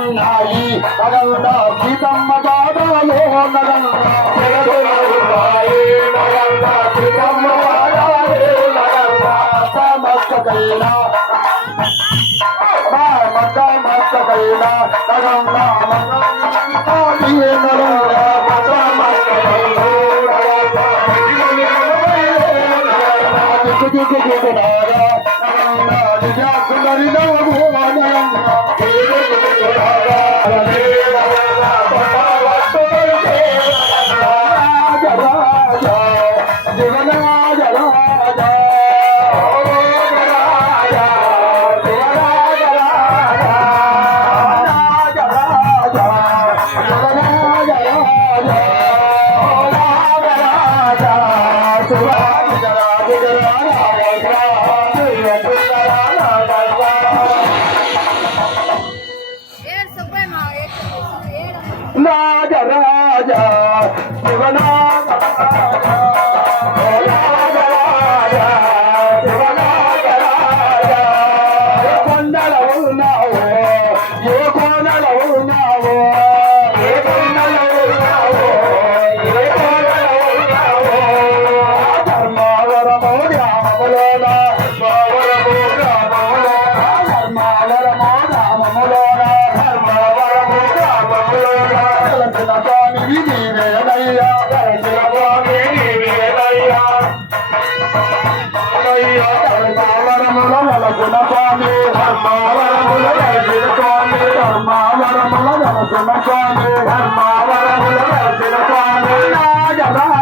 ఉన్నాయి నగంగా సీతమ్మ పాదాలు నగంగా సీతమ్మ పాదాలు నగంగా మస్తకైనా మస్తకైనా నగంగా రాజరాజా కొండలో ఉన్నావో ఏ కోనలో ఉన్నావో ఏ కొండలో ఉన్నావో ఏ కోనలో ఉన్నావో ధర్మావరమో గ్రామములోన ధర్మావరమో గ్రామములోన ధర్మావరమో గ్రామములోన స్వామి నీవేనయ్యా స్వామి నీవేనయ్యా ధర్మావరముల వలసిన స్వామి ధర్మావరముల వలసిన స్వామి ధర్మావరముల వలసిన స్వామి ధర్మావరముల వలసిన స్వామి రాజరా